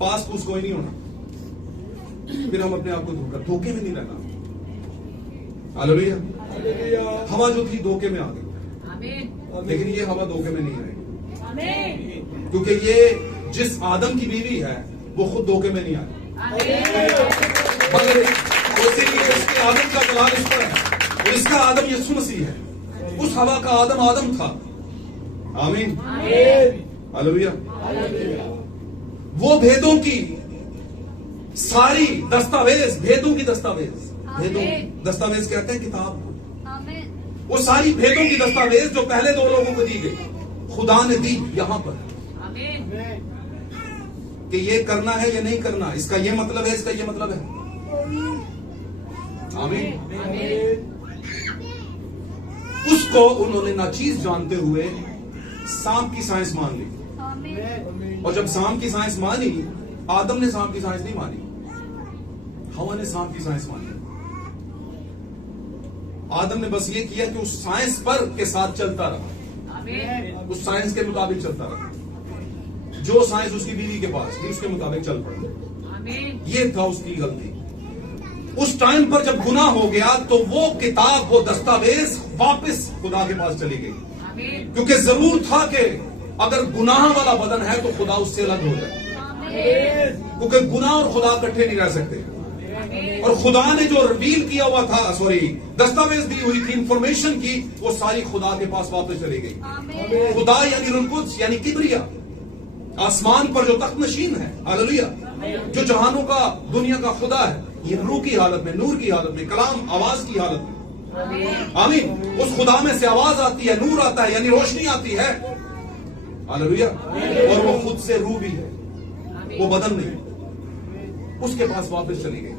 पास पूछ कोई नहीं होना, फिर हम अपने आप को धोखे में नहीं रहना। हालेलुया। हवा जो थी धोखे में आ गई, लेकिन ये हवा धोखे में नहीं आएगी, क्योंकि ये जिस आदम की बीवी है वो खुद धोखे में नहीं आई, मगर इसीलिए इसके आदम का कलाम इस पर है और इसका आदम यीशु मसीह है। उस हवा का आदम आदम था। आमीन। हालेलुया। वो भेदों की सारी दस्तावेज, भेदों की दस्तावेज, भेदों दस्तावेज कहते हैं किताब को, वो सारी भेदों की दस्तावेज जो पहले दो लोगों को दी गई, खुदा ने दी यहां पर कि ये करना है या नहीं करना, इसका ये मतलब है, इसका ये मतलब है। आमीन। उसको उन्होंने नाचीज जानते हुए सांप की साइंस मान ली, और जब सांप की साइंस मानी, आदम ने सांप की साइंस नहीं मानी, हवा ने सांप की साइंस मानी। आदम ने बस ये किया कि उस साइंस पर के साथ चलता रहा, उस साइंस के मुताबिक चलता रहा, जो साइंस उसकी बीवी के पास थी उसके मुताबिक चल पड़ा। ये था उसकी गलती। उस टाइम पर जब गुनाह हो गया तो वो किताब, वो दस्तावेज वापस खुदा के पास चली गई, क्योंकि जरूर था कि अगर गुनाह वाला बदन है तो खुदा उससे अलग हो जाए, क्योंकि गुनाह और खुदा इकट्ठे नहीं रह सकते। और खुदा ने जो रिवील किया हुआ था, दस्तावेज दी हुई थी, इंफॉर्मेशन की, वो सारी खुदा के पास वापस चली गई। खुदा यानी रूह कुद्स यानी किबरिया, आसमान पर जो तख्त नशीन है, हालेलुया, जो जहानों का, दुनिया का खुदा है, ये रूह की हालत में, नूर की हालत में, कलाम आवाज की हालत में। आमीन। उस खुदा में से आवाज आती है, नूर आता है, यानी रोशनी आती है, हालेलुया, और वो खुद से रूह भी है, वो बदन नहीं। उसके पास वापस चली गई।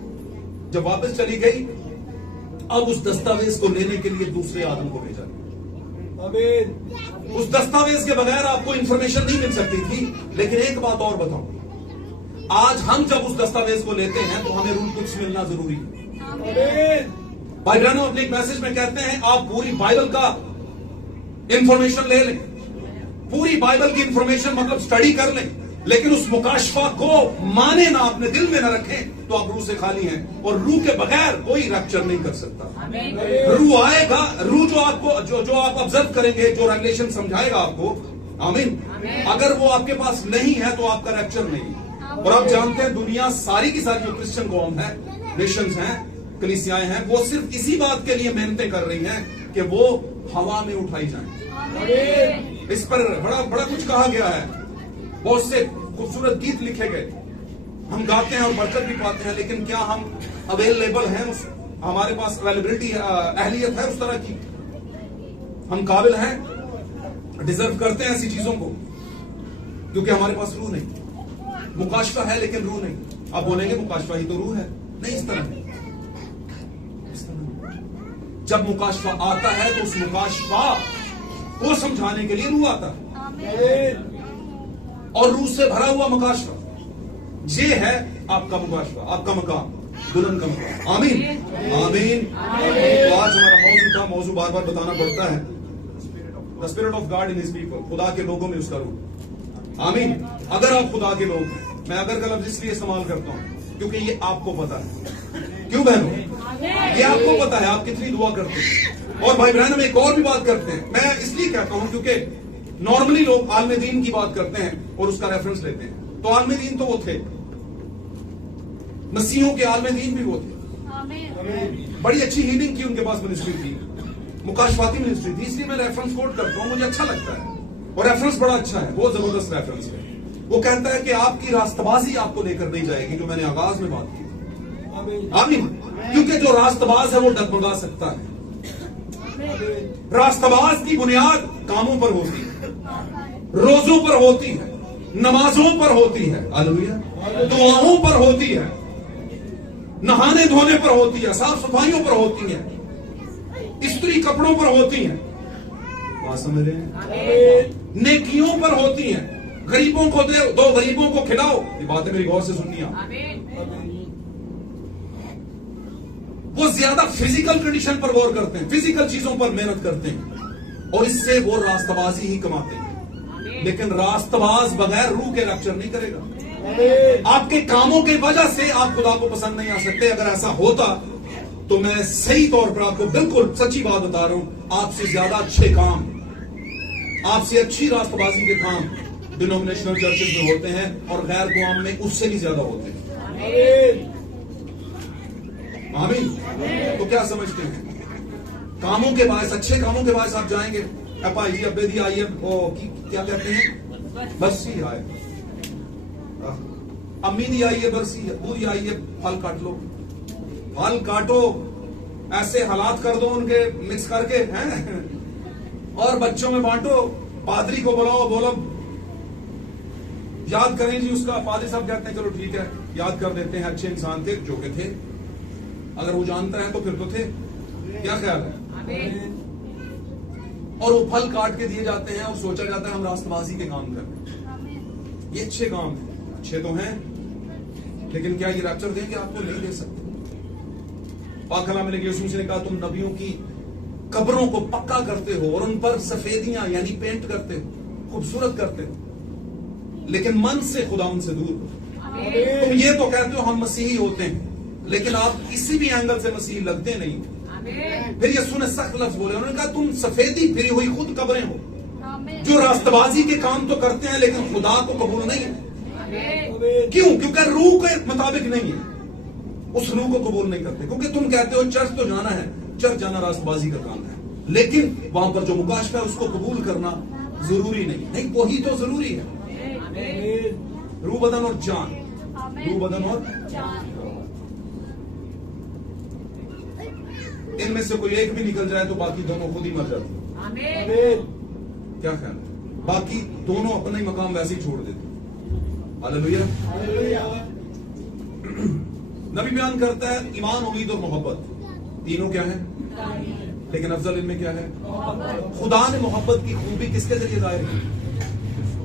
जब वापस चली गई, अब उस दस्तावेज को लेने के लिए दूसरे आदम को भेजा। उस दस्तावेज के बगैर आपको इंफॉर्मेशन नहीं मिल सकती थी। लेकिन एक बात और बताऊं, आज हम जब उस दस्तावेज को लेते हैं तो हमें रूह कुद्स मिलना जरूरी है। भाई बहनों, अपने एक मैसेज में कहते हैं आप पूरी बाइबल का इंफॉर्मेशन ले लें, पूरी बाइबल की इंफॉर्मेशन मतलब स्टडी कर लें, लेकिन उस मुकाशफा को माने ना, अपने दिल में ना रखें, तो आप रूह से खाली हैं। और रूह के बगैर कोई रैप्चर नहीं कर सकता। रूह आएगा, रूह जो आपको जो आप ऑब्जर्व करेंगे, जो रेवलेशन समझाएगा आपको, आमीन, अगर वो आपके पास नहीं है तो आपका रैप्चर नहीं। और आप जानते हैं दुनिया सारी की सारी जो क्रिश्चियन कौम है, नेशंस हैं, कलीसियाएं हैं, वो सिर्फ इसी बात के लिए मेहनतें कर रही हैं कि वो हवा में उठाई जाएं। इस पर बड़ा कुछ कहा गया है, बहुत से खूबसूरत गीत लिखे गए, हम गाते हैं और बरकत भी पाते हैं, लेकिन क्या हम अवेलेबल हैं, हमारे पास अवेलेबिलिटी, अहलियत है उस तरह की? हम काबिल हैं, डिजर्व करते हैं ऐसी चीजों को? क्योंकि हमारे पास रूह नहीं। मुकाशफा है लेकिन रूह नहीं। आप बोलेंगे मुकाशफा ही तो रूह है, नहीं, इस तरह नहीं। जब मुकाशफा आता है तो उस मुकाशफा को समझाने के लिए रूह आता है, और रूह से भरा हुआ मुकाशफा, ये है आपका मुकाशफा, आपका मकाम, दुल्हन का मकाम। आमीन, आमीन। तो आज हमारा मौजू बार बार बताना पड़ता है, the spirit of God in his people, खुदा के लोगों में उसका रूह। आमीन। अगर आप खुदा के लोग हैं, मैं अगर का लफ्ज इसलिए इस्तेमाल करता हूं क्योंकि ये आपको पता है। क्यों बहनों? ये आपको पता है आप कितनी दुआ करते हैं। और भाई बहन, हम एक और भी बात करते हैं, मैं इसलिए कहता हूं क्योंकि नॉर्मली लोग आलम दीन की बात करते हैं और उसका रेफरेंस लेते हैं। तो आलम दीन तो वो थे, मसीहों के आलम दीन भी वो थे, बड़ी अच्छी हीलिंग की उनके पास मिनिस्ट्री थी, मुकाशफाती मिनिस्ट्री थी, इसलिए मैं रेफरेंस कोट करता हूं, मुझे अच्छा लगता है। और रेफरेंस बड़ा अच्छा है, बहुत जबरदस्त रेफरेंस है। वो कहता है कि आपकी रास्तबाजी आपको लेकर नहीं जाएगी, जो मैंने आगाज में बात की। आमीन। क्योंकि जो रास्तबाज है वो डगमगा सकता है। रास्तबाज की बुनियाद कामों पर होती है, रोजों पर होती है, नमाजों पर होती है, हालेलुया, दुआओं पर होती है, नहाने धोने पर होती है, साफ सफाइयों पर होती है, स्त्री कपड़ों पर होती है, बात समझ रहे हैं, नेकियों पर होती है, गरीबों को दो, गरीबों को खिलाओ। ये बातें मेरी गौर से सुनिए। वो ज्यादा फिजिकल कंडीशन पर गौर करते हैं, फिजिकल चीजों पर मेहनत करते हैं, और इससे वो रास्तबाजी ही कमाते हैं। लेकिन रास्तबाज बगैर रूह के रैप्चर नहीं करेगा। आपके कामों की वजह से आप खुदा को पसंद नहीं आ सकते। अगर ऐसा होता तो मैं सही तौर पर आपको बिल्कुल सच्ची बात बता रहा हूं, आपसे ज्यादा अच्छे काम, आपसे अच्छी रास्तबाजी के काम डिनोमिनेशनल चर्चेज में होते हैं और गैर कौम में उससे भी ज्यादा होते हैं। आमीन। तो क्या समझते हैं? कामों के बायस, अच्छे कामों के बायस आप जाएंगे, FIG अब्बेदी आइए, क्या कहते हैं, बरसी आए, अम्मी दी आइए बरसी, अबू दी आइए, फल काट लो, फल काटो, ऐसे हालात कर दो उनके मिक्स करके हैं, और बच्चों में बांटो, पादरी को बुलाओ, बोलो याद करें जी उसका। पादरी साहब कहते हैं चलो ठीक है, याद कर देते हैं, अच्छे इंसान थे जो के थे, अगर वो जानते हैं तो फिर तो थे, क्या ख्याल है? और वो फल काट के दिए जाते हैं और सोचा जाता है हम रास्तबाजी के काम कर रहे हैं। ये अच्छे काम हैं, अच्छे तो हैं, लेकिन क्या ये रैप्चर देंगे? आपको नहीं दे सकते। पाक कलाम में यीशु ने कहा तुम नबियों की कब्रों को पक्का करते हो और उन पर सफेदियां यानी पेंट करते हो, खूबसूरत करते हो, लेकिन मन से खुदा उनसे दूर हो। तुम ये तो कहते हो हम मसीही होते हैं, लेकिन आप किसी भी एंगल से मसीही लगते नहीं। फिर यीशु ने सख्त लफ्ज बोले, उन्होंने कहा तुम सफेदी फिरी हुई खुद कब्रें हो, जो रास्तबाजी के काम तो करते हैं लेकिन खुदा को कबूल नहीं है। क्यों? क्योंकि रूह के मुताबिक नहीं है, उस रूह को कबूल नहीं करते। क्योंकि तुम कहते हो चर्च तो जाना है, चर्च जाना रास्तबाजी का काम है, लेकिन वहां पर जो मुकाशफा है उसको कबूल करना जरूरी नहीं। नहीं, वही तो जरूरी है। रूह बदन और जान, रूह बदन और इनमें से कोई एक भी निकल जाए तो बाकी दोनों खुद ही मर जाते हैं। क्या ख्याल है? बाकी दोनों अपना ही मकाम वैसे ही छोड़ देते। हालेलुया। नबी बयान करता है ईमान, उम्मीद और मोहब्बत तीनों क्या है, लेकिन अफजल इनमें क्या है? खुदा ने मोहब्बत की खूबी किसके जरिए जाहिर की?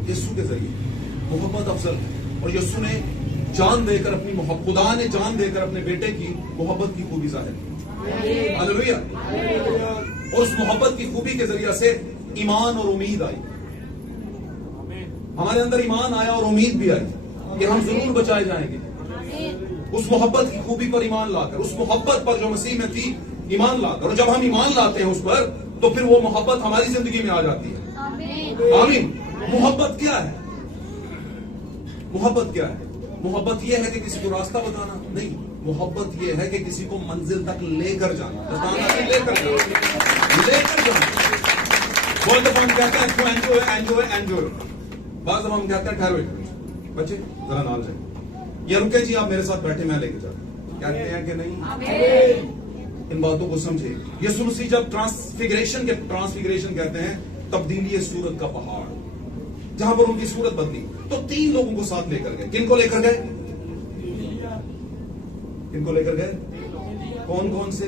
यीशु के जरिए। मोहब्बत अफजल है और यीशु ने जान देकर अपनी मोहब्बत, खुदा ने जान देकर अपने बेटे की मोहब्बत की खूबी जाहिर की। हालेलुया। और उस मोहब्बत की खूबी के जरिए से ईमान और उम्मीद आई। हमारे अंदर ईमान आया और उम्मीद भी आई कि हम जरूर बचाए जाएंगे। उस मोहब्बत की खूबी पर ईमान लाकर, उस मोहब्बत पर जो मसीह में थी ईमान लाकर, और जब हम ईमान लाते हैं उस पर तो फिर वो मोहब्बत हमारी जिंदगी में आ जाती है। आमीन। मोहब्बत क्या है? मोहब्बत क्या है? मोहब्बत यह है कि किसी को रास्ता बताना नहीं, मोहब्बत यह है कि किसी को मंजिल तक लेकर जाना, बताना नहीं, लेकर जाना, लेकर जाना। बहुत दफा हम कहते हैं तो एंजॉय एंजॉय एंजॉय, बाद हम कहते हैं ठहरो बच्चे जरा नाल जाए, या रुके जी आप मेरे साथ बैठे मैं लेके जाता, कहते हैं कि नहीं। इन बातों को समझे। यीशु मसीह जब ट्रांसफिगरेशन कहते हैं तब्दीली सूरत का पहाड़, जहां पर उनकी सूरत बदली, तो 3 लोगों को साथ लेकर गए। किनको लेकर गए? किनको लेकर गए? कौन कौन से?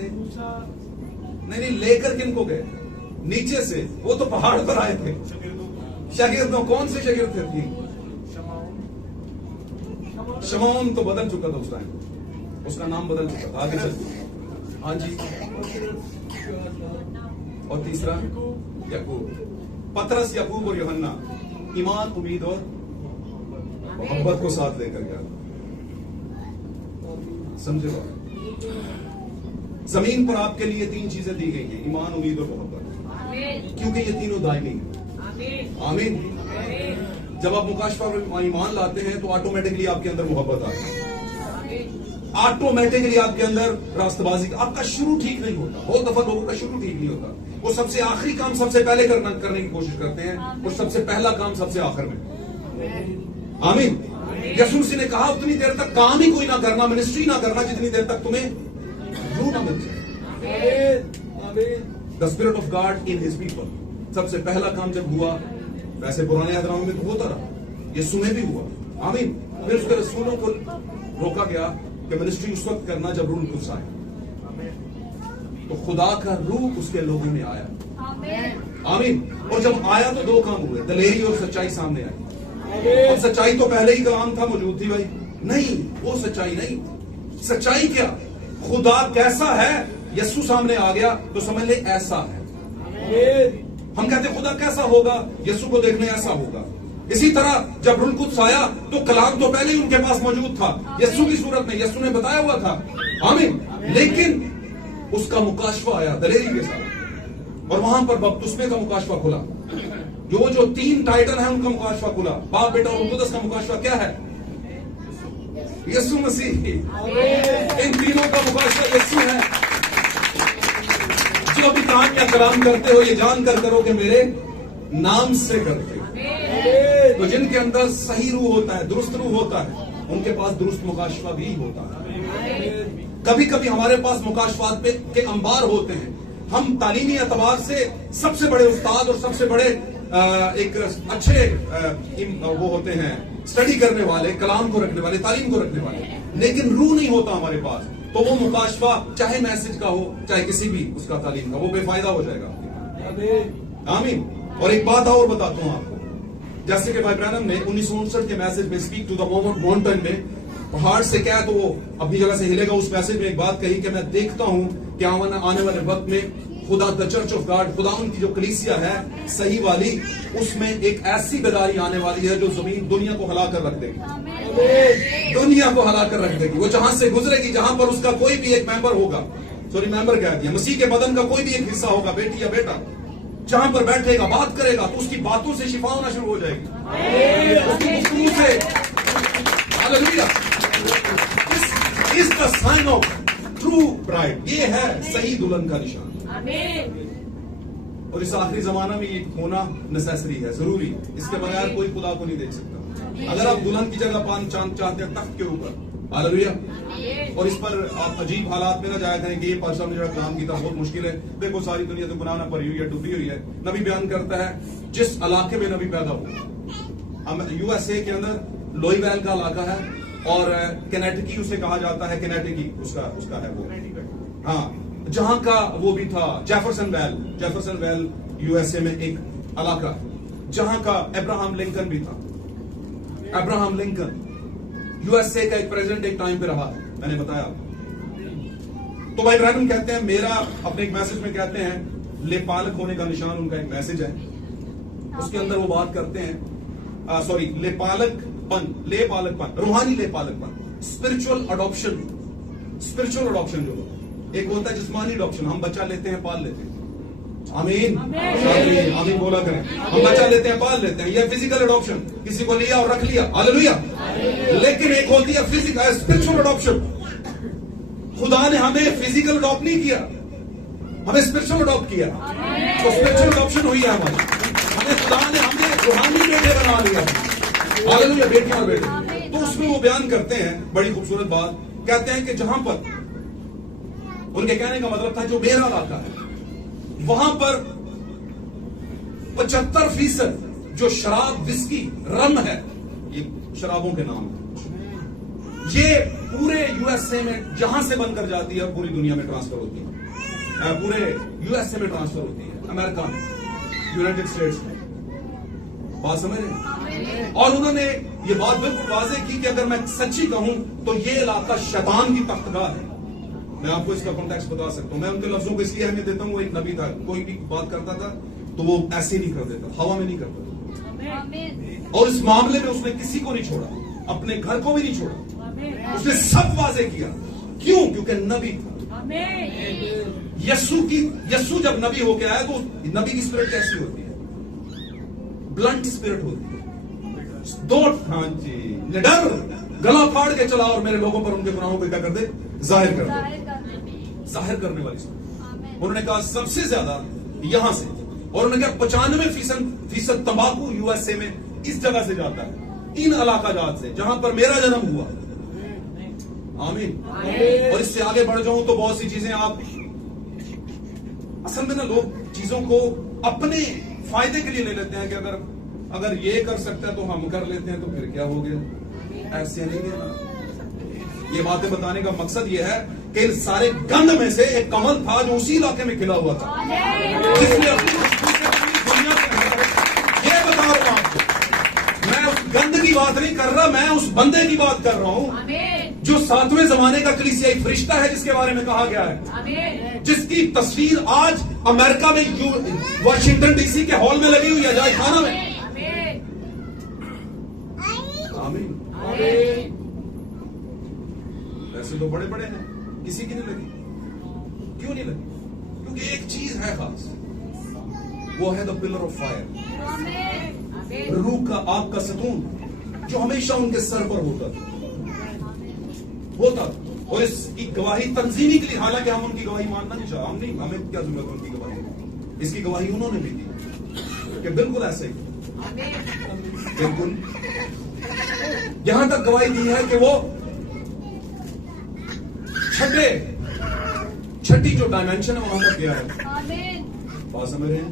नहीं, लेकर किनको गए? नीचे से, वो तो पहाड़ पर आए थे। शागिर्दों, कौन से शागिर्द थे? शमौन तो बदल चुका था उस टाइम, उसका नाम बदल चुका था। आगे चल। हाँ जी। और तीसरा याकूब, पतरस, याकूब और यूहन्ना। ईमान, उम्मीद और मोहब्बत को साथ लेकर गया। समझे बात? जमीन पर आपके लिए 3 चीजें दी गई हैं, ईमान, उम्मीद और मोहब्बत, क्योंकि ये तीनों दायमी हैं। आमीन। जब आप मुकाशफा पर ईमान लाते हैं तो ऑटोमेटिकली आपके अंदर मोहब्बत आती है, ऑटोमेटिकली आपके अंदर रास्तबाजी। आपका शुरू ठीक नहीं होता, बहुत दफा लोगों का शुरू ठीक नहीं होता, वो सबसे आखिरी काम सबसे पहले करने की कोशिश करते हैं और सबसे पहला काम सबसे आखिर में। आमीन। यीशु मसीह ने कहा उतनी देर तक काम ही कोई ना करना, मिनिस्ट्री ना करना जितनी देर तक तुम्हें रूह ना मिल जाए। The spirit of God in his people. सबसे पहला काम जब हुआ, वैसे पुराने अहदनामे में तो होता रहा, यीशु में भी हुआ। आमीन। फिर उसके रसूलों को रोका गया कि मिनिस्ट्री उस वक्त करना जब रूह कुछ आए, तो खुदा का रूह उसके लोगों में आया। आमीन। और जब आया तो 2 काम हुए, दलेरी और सच्चाई सामने आई। और सच्चाई तो पहले ही कलाम था, मौजूद थी भाई, नहीं वो सच्चाई नहीं। सच्चाई क्या? खुदा कैसा है यीशु सामने आ गया तो समझ ले ऐसा है। हम कहते खुदा कैसा होगा? यीशु को देखने ऐसा होगा। इसी तरह जब रूह कुद्स आया तो कलाम तो पहले ही उनके पास मौजूद था, यीशु की सूरत में, यीशु ने बताया हुआ था। आमीन। लेकिन उसका मुकाशवा आया दलेरी के साथ, और वहां पर बपतिस्मे का मुकाशवा खुला। जो 3 टाइटल है उनका मुकाशवा खुला। बाप, बेटा और रूह कुद्स का मुकाशवा क्या है? यीशु मसीह। इन तीनों का मुकाशवा यीशु है। जो भी काम या कलाम करते हो, ये जानकर करो कि मेरे नाम से करते हो। तो जिनके अंदर सही रूह होता है, दुरुस्त रूह होता है, उनके पास दुरुस्त मुकाशवा भी होता है। कभी कभी हमारे पास मुकाशवात के अंबार होते हैं। हम तालीमी एतबार से सबसे बड़े उस्ताद और सबसे बड़े एक अच्छे वो होते हैं, स्टडी करने वाले, कलाम को रखने वाले, तालीम को रखने वाले, लेकिन रूह नहीं होता हमारे पास, तो वो मुकाशवा चाहे मैसेज का हो, चाहे किसी भी उसका तालीम का, वो बेफायदा हो जाएगा। आमीन। और एक बात और बताता हूं आपको, जैसे कि भाई ब्रैनम ने 1959 के मैसेज में स्पीक टू द माउंटेन में पहाड़ से क्या है तो वो अपनी जगह से हिलेगा, उस मैसेज में एक बात कही कि मैं देखता हूं कि आने वाले वक्त में खुदा द चर्च ऑफ गॉड, खुदा उनकी जो कलीसिया है सही वाली, उसमें एक ऐसी बेदारी आने वाली है जो जमीन दुनिया को हिला कर रख देगी। दुनिया को हिला कर रख देगी। वो जहां से गुजरेगी, जहां पर उसका कोई भी एक मेंबर होगा, सॉरी मेंबर कह दिया, मसीह के बदन का कोई भी एक हिस्सा होगा, बेटी या बेटा, जहां पर बैठेगा, बात करेगा, तो उसकी बातों से शिफा होना शुरू हो जाएगी, उसकी गुफ्तगू से। Hallelujah. Is the sign of true bride. ये है सही दुल्हन का निशान। और इस आखिरी जमाना में ये होना नेसेसरी है, जरूरी। इसके बगैर कोई खुदा को नहीं देख सकता। अगर आप दुल्हन की जगह पान चांद चाहते हैं तख्त के ऊपर, हालेलुया, और इस पर आप अजीब हालात में ना जाया करें कि ये पाकिस्तान में जो काम की था बहुत मुश्किल है, देखो सारी दुनिया तो गुनाह में पड़ी हुई है, डूबी हुई है। नबी बयान करता है जिस इलाके में नबी पैदा हुआ, यूएसए के अंदर लोईवेल का इलाका है, और कैनेटिकी उसे कहा जाता है, कैनेटिकी उसका है वो, हाँ, जहां का वो भी था जेफरसन वेल यूएसए में एक इलाका, जहां का अब्राहम लिंकन भी था। अब्राहम लिंकन यूएसए का एक प्रेसिडेंट एक टाइम पे रहा, मैंने बताया। तो भाई ब्रैनम कहते हैं, मेरा अपने एक मैसेज में कहते हैं लेपालक होने का निशान उनका एक मैसेज है, उसके अंदर वो बात करते हैं, सॉरी, लेपालकपन, रूहानी लेपालकपन, स्पिरिचुअल अडॉप्शन जो एक होता है जिस्मानी अडॉप्शन, हम बच्चा लेते हैं, पाल लेते हैं। आमीन, आमीन बोला करें। हम बच्चा लेते हैं, पाल लेते हैं, यह फिजिकल अडॉप्शन, किसी को लिया और रख लिया, हालेलुया। लेकिन एक होती है फिजिकल स्पिरिचुअल अडॉप्शन। खुदा ने हमें फिजिकल अडॉप्ट नहीं किया, हमें स्पिरिचुअल अडॉप्ट किया। तो स्पिरिचुअल अडॉप्शन हुई है हमारी, खुदा ने हमें रूहानी बेटे बना लिया, हालेलुया, बेटियां और बेटे। तो उसमें वो बयान करते हैं बड़ी खूबसूरत बात, कहते हैं कि जहां पर, उनके कहने का मतलब था जो मेरा इलाका है वहां पर 75% जो शराब, विस्की, रम है, ये शराबों के नाम है, ये पूरे यूएसए में जहां से बनकर जाती है पूरी दुनिया में ट्रांसफर होती है, पूरे यूएसए में ट्रांसफर होती है, अमेरिका में, यूनाइटेड स्टेट्स में। बात समझ रहे? और उन्होंने ये बात बिल्कुल वाज़ेह की कि अगर मैं सच्ची कहूं तो ये इलाका शैतान की तख्तगाह है। मैं आपको इसका कॉन्टेक्स्ट बता सकता हूं। मैं उनके लफ्जों को इसलिए अहमियत देता हूं, वो एक नबी था, कोई भी बात करता था तो वो ऐसे नहीं कर देता, हवा में नहीं करता था। और इस मामले में उसने किसी को नहीं छोड़ा, अपने घर को भी नहीं छोड़ा, उसने सब वाज़ेह किया। क्यों? क्योंकि नबी था। यस्सु जब नबी होके आया तो नबी की स्पिरिट कैसी होती है? ब्लंट स्पिरिट होती है, हाँ जी, निडर, गला फाड़ के चला और मेरे लोगों पर उनके गुनाहों को क्या कर दे? जाहिर करने वाली स्पिरिट। उन्होंने कहा सबसे ज्यादा यहां से, और उन्होंने कहा 95% तंबाकू यूएसए में इस जगह से जाता है, इन इलाका जात से जहां पर मेरा जन्म हुआ। आमीन। और इससे आगे बढ़ जाऊं तो बहुत सी चीजें आप, असल में ना लोग चीजों को अपने फायदे के लिए ले लेते हैं कि अगर ये कर सकता है तो हम कर लेते हैं, तो फिर क्या हो गया? ऐसे नहीं है। ये बातें बताने का मकसद ये है कि इन सारे गंध में से एक कमल था जो उसी इलाके में खिला हुआ था, जिसने अपनी दुनिया से, ये बता रहा हूं आपको, मैं उस गंध की बात नहीं कर रहा, मैं उस बंदे की बात कर रहा हूं जो 7वें जमाने का कलीसियाई फरिश्ता है, जिसके बारे में कहा गया है, जिसकी तस्वीर आज अमेरिका में वाशिंगटन डीसी के हॉल में लगी हुई है, जाए खाना में। आमीन। वैसे तो बड़े बड़े हैं, किसी की नहीं लगी। क्यों नहीं लगी? क्योंकि एक चीज है खास, वो है द पिलर ऑफ फायर, रूह का, आग का सतून, जो हमेशा उनके सर पर होता था। और इसकी गवाही तंजीमी के लिए, हालांकि हम उनकी गवाही मानना नहीं चाहते, हम नहीं, हमें क्या जरूरत है उनकी गवाही, इसकी गवाही उन्होंने भी दी कि बिल्कुल ऐसे ही, बिल्कुल। यहां तक गवाही दी है कि वो छठी जो डायमेंशन है वहां तक गया है। बात समझ रहे हैं?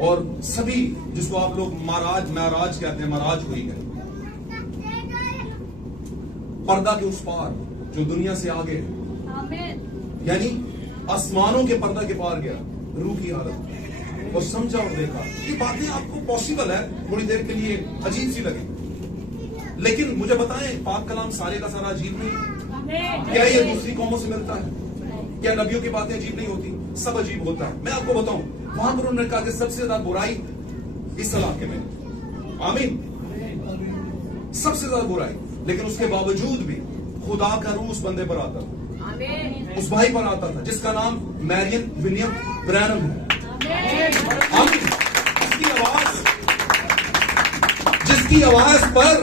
और सभी जिसको आप लोग महाराज कहते हैं, महाराज हुई है, पर्दा के उस पार, जो दुनिया से आगे है, यानी आसमानों के पर्दा के पार गया, रूह की हालत, और समझा और देखा। ये बातें आपको पॉसिबल है, थोड़ी देर के लिए अजीब सी लगे, लेकिन मुझे बताएं, पाक कलाम सारे का सारा अजीब नहीं? क्या ये दूसरी कौमों से मिलता है? क्या नबियों की बातें अजीब नहीं होती? सब अजीब होता है। मैं आपको बताऊं, वहां पर उन्होंने कहा कि सबसे ज्यादा बुराई इस इलाके में, आमीन, सबसे ज्यादा बुराई, लेकिन उसके बावजूद भी खुदा का रूह उस बंदे पर आता था, उस भाई पर आता था, जिसका नाम मैरियन विलियम ब्रैनम है। आमीन। जिसकी आवाज पर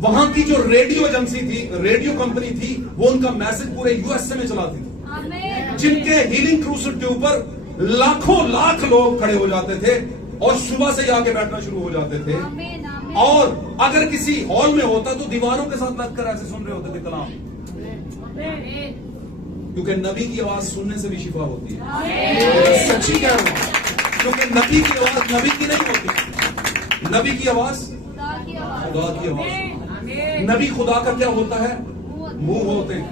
वहां की जो रेडियो एजेंसी थी, रेडियो कंपनी थी, वो उनका मैसेज पूरे यूएसए में चलाती थी, जिनके हीलिंग क्रूसेड के ऊपर लाखों लाख लोग खड़े हो जाते थे और सुबह से आके बैठना शुरू हो जाते थे। और अगर किसी हॉल में होता तो दीवारों के साथ लगकर ऐसे सुन रहे होते थे कलाम, क्योंकि नबी की आवाज सुनने से भी शिफा होती है। सच्ची कह रहा हूं, क्योंकि नबी की आवाज नबी की नहीं होती, नबी की आवाज खुदा की आवाज। नबी खुदा का क्या होता है? मुंह होते हैं।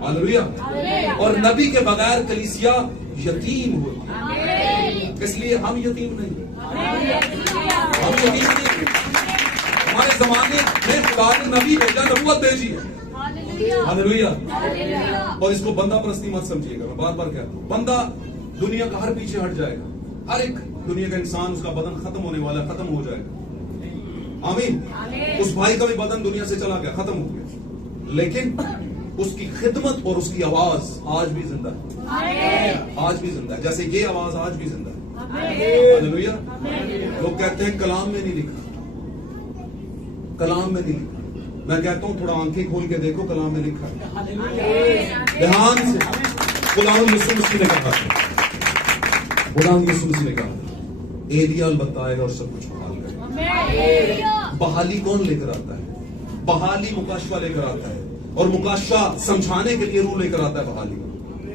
हालेलुया। और नबी के बगैर कलीसिया यतीम होती है, इसलिए हम यतीम नहीं, हम यतीम नहीं। हमारे जमाने में खुदा ने नबी भेजा, नबूवत भेजी है। हालेलुया। और इसको बंदा परस्ती मत समझिएगा, मैं बार बार कहता हूं, बंदा दुनिया का हर पीछे हट जाएगा, हर एक दुनिया का इंसान, उसका बदन खत्म होने वाला, खत्म हो जाएगा। आमीन। उस भाई का भी बदन दुनिया से चला गया, खत्म हो गया, लेकिन उसकी खिदमत और उसकी आवाज आज भी जिंदा है, आज भी जिंदा है, जैसे ये आवाज आज भी जिंदा है। हालेलुया। लोग कहते हैं कलाम में नहीं लिखा, कलाम में नहीं लिखा। मैं कहता हूं थोड़ा आंखें खोल के देखो, कलाम में लिखा है, ध्यान से। खुदावंद यीशु मसीह ने कहा, खुदावंद यीशु मसीह ने कहा, एलिया बताएगा और सब कुछ बहाल करेगा। बहाली कौन लेकर आता है? बहाली मुकाशवा लेकर आता है, और मुकाशवा समझाने के लिए रूह लेकर आता है। बहाली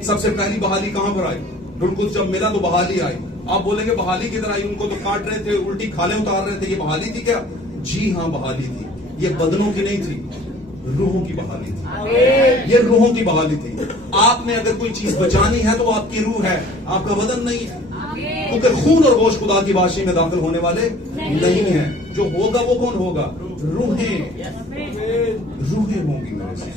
सबसे पहली बहाली कहां पर आई? बिल्कुल जब मिला तो बहाली आई। आप बोलेंगे बहाली किधर आई? उनको तो काट रहे थे, उल्टी खाले उतार रहे थे, ये बहाली थी क्या? जी हाँ, बहाली थी। ये बदनों की नहीं थी, रूहों की बहाली थी। ये रूहों की बहाली थी। आप में अगर कोई चीज बचानी है तो आपकी रूह है, आपका बदन नहीं है, क्योंकि खून और गोश्त खुदा की बादशाही में दाखिल होने वाले नहीं है। जो होगा वो कौन होगा? रूहें, रूहें होंगी मेरे से,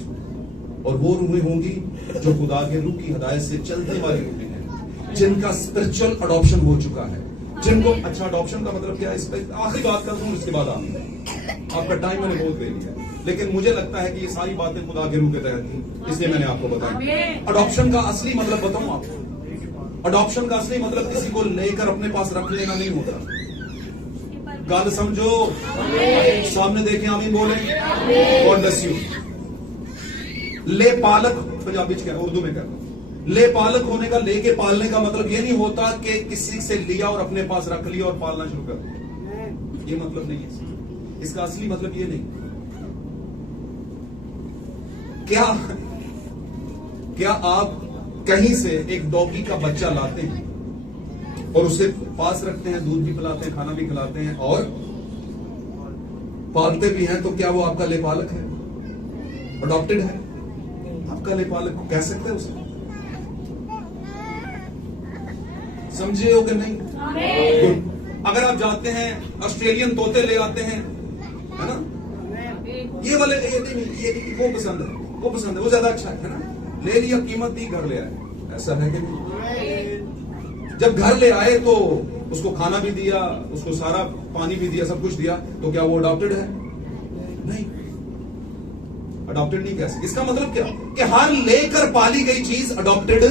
और वो रूहें होंगी जो खुदा के रूह की हिदायत से चलने वाली रूहें हैं, जिनका स्पिरिचुअल अडॉप्शन हो चुका है, जिनको, अच्छा अडॉप्शन का मतलब क्या है? इस पर आखिरी बात कर दूं, इसके बाद आपका टाइम मैंने बहुत ले लिया, लेकिन मुझे लगता है कि ये सारी बातें खुदा के रूह के तहत थी, इसलिए मैंने आपको बताया। अडॉप्शन का असली मतलब बताऊं आपको, अडॉप्शन का असली मतलब किसी को लेकर अपने पास रख लेना नहीं होता। गल समझो, सामने देखें, आमीन बोले। God bless you. ले पालक पंजाबी क्या, उर्दू में कहता हूं, ले पालक होने का, लेके पालने का मतलब ये नहीं होता कि किसी से लिया और अपने पास रख लिया और पालना शुरू कर दिया, ये मतलब नहीं है। इसका असली मतलब ये नहीं। क्या आप कहीं से एक डॉगी का बच्चा लाते हैं और उसे पास रखते हैं, दूध भी पिलाते हैं, खाना भी खिलाते हैं और पालते भी हैं, तो क्या वो आपका लेपालक है? अडॉप्टेड है? आपका लेपालक कह सकते हैं उसे? समझे हो कि नहीं? गुड। अगर आप जाते हैं ऑस्ट्रेलियन तोते ले आते हैं, है ना, ये वाले ये वो पसंद है, वो पसंद है, वो ज्यादा अच्छा है ना, ले लिया, कीमत दी, घर ले आए, ऐसा है कि नहीं? जब घर ले आए तो उसको खाना भी दिया, उसको सारा पानी भी दिया, सब कुछ दिया, तो क्या वो अडॉप्टेड है? नहीं, अडॉप्टेड नहीं कह सकते। इसका मतलब क्या कि हर लेकर पाली गई चीज अडॉप्टेड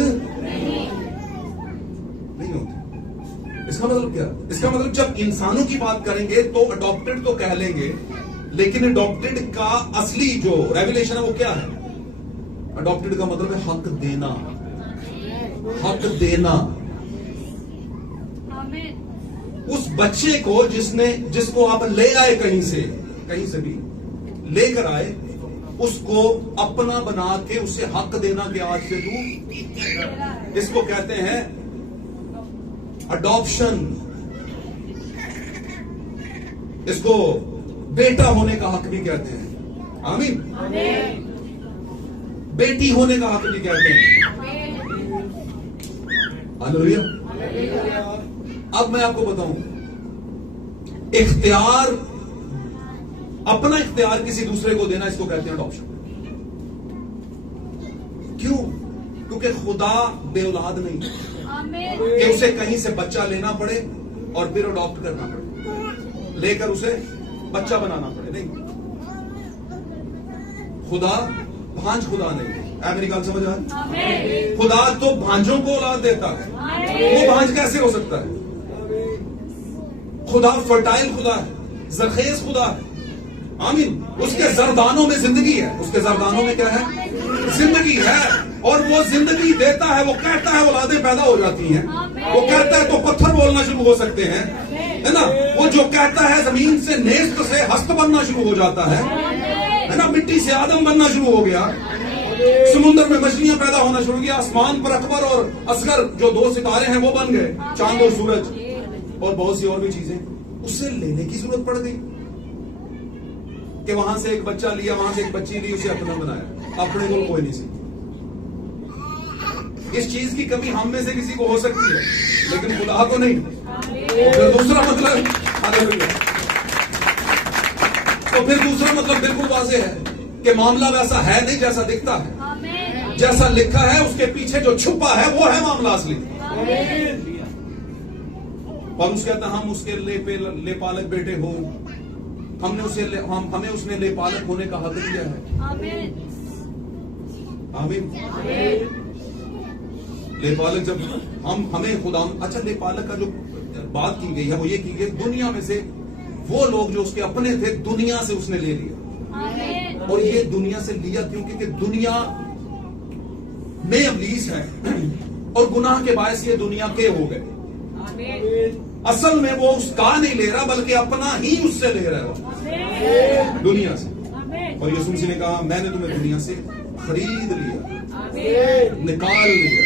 नहीं होती। इसका मतलब क्या? इसका मतलब जब इंसानों की बात करेंगे तो अडॉप्टेड तो कह लेंगे, लेकिन अडॉप्टेड का असली जो रेवलेशन है वो क्या है? अडॉप्टेड का मतलब है हक देना, हक देना। उस बच्चे को जिसको आप ले आए कहीं से भी लेकर आए, उसको अपना बना के उसे हक देना कि आज से तू, इसको कहते हैं अडॉप्शन। इसको बेटा होने का हक भी कहते हैं। आमीन। बेटी होने का हक भी कहते हैं। हालेलुया। अब मैं आपको बताऊं, इख्तियार, अपना इख्तियार किसी दूसरे को देना, इसको कहते हैं अडॉप्शन। क्यों? क्योंकि खुदा बेऔलाद नहीं कि उसे कहीं से बच्चा लेना पड़े और फिर अडॉप्ट करना पड़े, लेकर उसे बच्चा बनाना पड़े। नहीं, खुदा भांज खुदा नहीं। अमेरिका समझ आ? खुदा तो भांजों को औलाद देता है, वो भांज कैसे हो सकता है? खुदा फर्टाइल खुदा है, जरखेज खुदा है। आमीन। उसके जरदानों में जिंदगी है। उसके जरदानों में क्या है? जिंदगी है। और वो जिंदगी देता है। वो कहता है औलादें पैदा हो जाती हैं। वो कहता है तो पत्थर बोलना शुरू हो सकते हैं, है ना। वो जो कहता है जमीन से नेस्त से हस्त बनना शुरू हो जाता है ना। मिट्टी से आदम बनना शुरू हो गया, समुद्र में मछलियां पैदा होना शुरू किया, आसमान पर अकबर और असगर जो दो सितारे हैं वो बन गए, चांद और सूरज, और बहुत सी और भी चीजें। उससे लेने की जरूरत पड़ गई कि वहां से एक बच्चा लिया, वहां से एक बच्ची ली, उसे अपना बनाया। अपने को कोई नहीं सीखा। इस चीज की कमी हम में से किसी को हो सकती है, लेकिन खुदा को नहीं। फिर दूसरा मतलब, तो फिर दूसरा मतलब बिल्कुल वाज़ेह है कि मामला वैसा है नहीं जैसा दिखता है। जैसा लिखा है उसके पीछे जो छुपा है वो है मामला असली। पौलुस कहता हम उसके ले पालक बेटे हो, हमें उसने ले पालक होने का हक दिया है। आमीन। ले पालक जब हमें खुदा, अच्छा, ले पालक का जो बात की गई है वो ये की गई, दुनिया में से वो लोग जो उसके अपने थे, दुनिया से उसने ले लिया। और ये दुनिया से लिया क्यों? क्योंकि दुनिया में इब्लीस है और गुनाह के बायस ये दुनिया के हो गए। असल में वो उसका नहीं ले रहा, बल्कि अपना ही उससे ले रहा है, दुनिया से। और यीशु मसीह ने कहा मैंने तुम्हें दुनिया से खरीद लिया, निकाल लिया,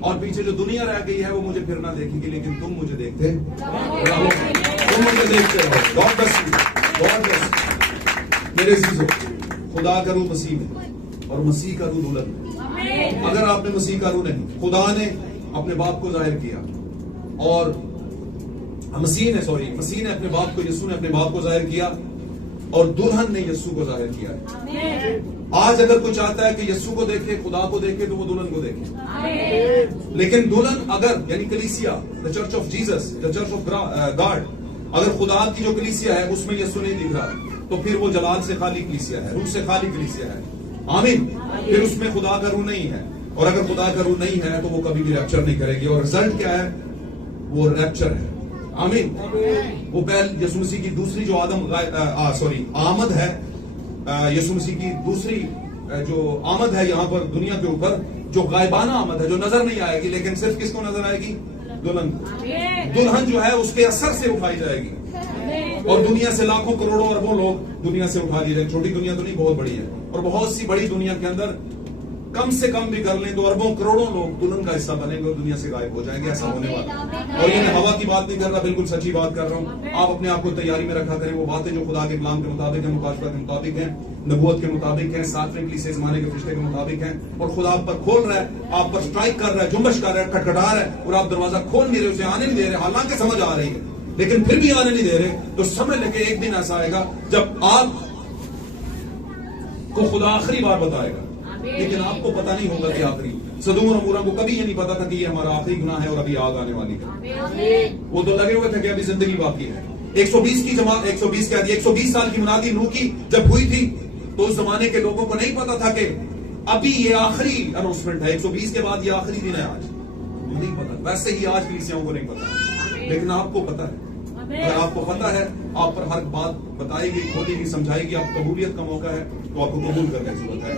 और पीछे जो दुनिया रह गई है वो मुझे फिर ना देखेगी, लेकिन तुम मुझे देखते रहो, तुम मुझे देखते रहो। God bless you, God bless you. मेरे अजीजों, खुदा का रूह मसीह में और मसीह का रूह दुल्हन में। अगर आपने मसीह का रूह नहीं, खुदा ने अपने बाप को जाहिर किया और मसीह ने अपने बाप को, यीशु ने अपने बाप को जाहिर किया और दुल्हन ने यीशु को जाहिर किया है। आज अगर कोई चाहता है कि यीशु को देखे, खुदा को देखे, तो वो दुल्हन को देखे। लेकिन दुल्हन अगर, यानी कलीसिया, the church of Jesus, the church of God, अगर खुदा की जो कलीसिया है उसमें यीशु नहीं दिख रहा, तो फिर वो जलाल से खाली कलीसिया है, रूह से खाली कलीसिया है। आमीन। फिर उसमें खुदा का रूह नहीं है, और अगर खुदा का रूह नहीं है तो वो कभी भी रैप्चर नहीं करेगी। और रिजल्ट क्या है? वो रैप्चर है। आमीन। वो पहल यीशु मसीह की दूसरी जो आमद है, यीशु मसीह की दूसरी जो आमद है यहाँ पर दुनिया के ऊपर, जो गायबाना आमद है, जो नजर नहीं आएगी, लेकिन सिर्फ किसको नजर आएगी? दुल्हन। दुल्हन जो है उसके असर से उठाई जाएगी, और दुनिया से लाखों करोड़ों अरबों लोग दुनिया से उठा लिए जाएंगे। छोटी दुनिया तो नहीं, बहुत बड़ी है। और बहुत सी बड़ी दुनिया के अंदर कम से कम भी कर लें तो अरबों करोड़ों लोग दुल्हन का हिस्सा बनेंगे और दुनिया से गायब हो जाएंगे। ऐसा होने वाला। और ये मैं हवा की बात नहीं कर रहा, बिल्कुल सच्ची बात कर रहा हूँ। आप अपने आप को तैयारी में रखा करें। वो बातें जो खुदा के कलाम के मुताबिक है, मुकाशफा के मुताबिक है, नबूवत के मुताबिक है, सातवें कलीसिया ज़माने के फरिश्ते के मुताबिक है, और खुदा आप पर खोल रहा है, आप पर स्ट्राइक कर रहा है, जुम्बश कर रहा है, खटखटा रहा है, और आप दरवाजा खोल नहीं रहे, उसे आने नहीं दे रहे। हालांकि समझ आ रही है, लेकिन फिर भी आने नहीं दे रहे, तो समझ लेके एक दिन ऐसा आएगा जब आप को खुदा आखिरी बार बताएगा, लेकिन आपको पता नहीं होगा कि आखिरी सदूम और अमूरा को कभी ये नहीं पता था कि ये हमारा आखिरी गुनाह है और अभी आग आने वाली है। वो तो लगे हुए थे कि अभी जिंदगी बाकी है। 120 की जमात, 120 कह दिया, 120 साल की मुनादी नूह की जब हुई थी तो उस जमाने के लोगों को नहीं पता था कि अभी ये आखिरी अनाउंसमेंट है, 120 के बाद ये आखिरी दिन है। आज नहीं पता, वैसे ही आज कलीसियाओं को नहीं पता, लेकिन आपको पता है। अगर आपको पता है, आप पर हर बात बताएगी, खोलेगी, समझाएगी, आप कबूलियत का मौका है तो आपको कबूल करने की जरूरत है।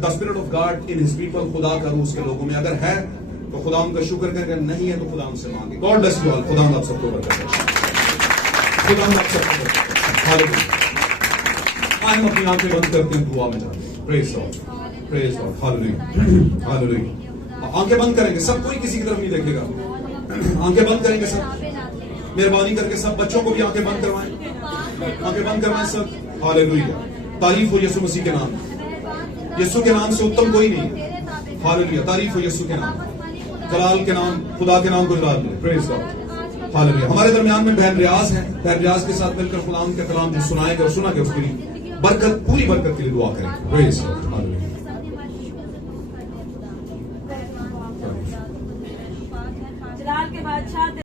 The spirit of God in his people, खुदा का रूह उसके लोगों में अगर है तो खुदा उनका शुक्र करें, अगर नहीं है तो खुदा उनसे मांगे। God bless you all. खुदा आप सबको बरकत दे। खुदा आप सबको बरकत दे। हालेलुया। हम अपनी आंखें बंद करते हैं, दुआ में जाते हैं। Praise God, praise God. Hallelujah, hallelujah. आंखें बंद करेंगे सब, कोई किसी की तरफ नहीं देखेगा। आंखें बंद करेंगे सब, मेहरबानी करके सब बच्चों को भी आंखें बंद करवाएं, आंखें बंद करवाएं सब। हालेलुया। तारीफ हो यीशु मसीह के नाम, यीशु के नाम से उत्तम कोई नहीं है। हालेलुया। तारीफ हो यीशु के नाम, जलाल के नाम, खुदा के नाम को जलाल मिले। Praise God. हालेलुया। हमारे दरमियान में बहन रियाज है, बहन रियाज के साथ मिलकर खुदा के कलाम जो सुनाएगा और सुना के उसकी बरकत, पूरी बरकत के लिए दुआ करें। Praise God. हालेलुया। जलाल के बादशाह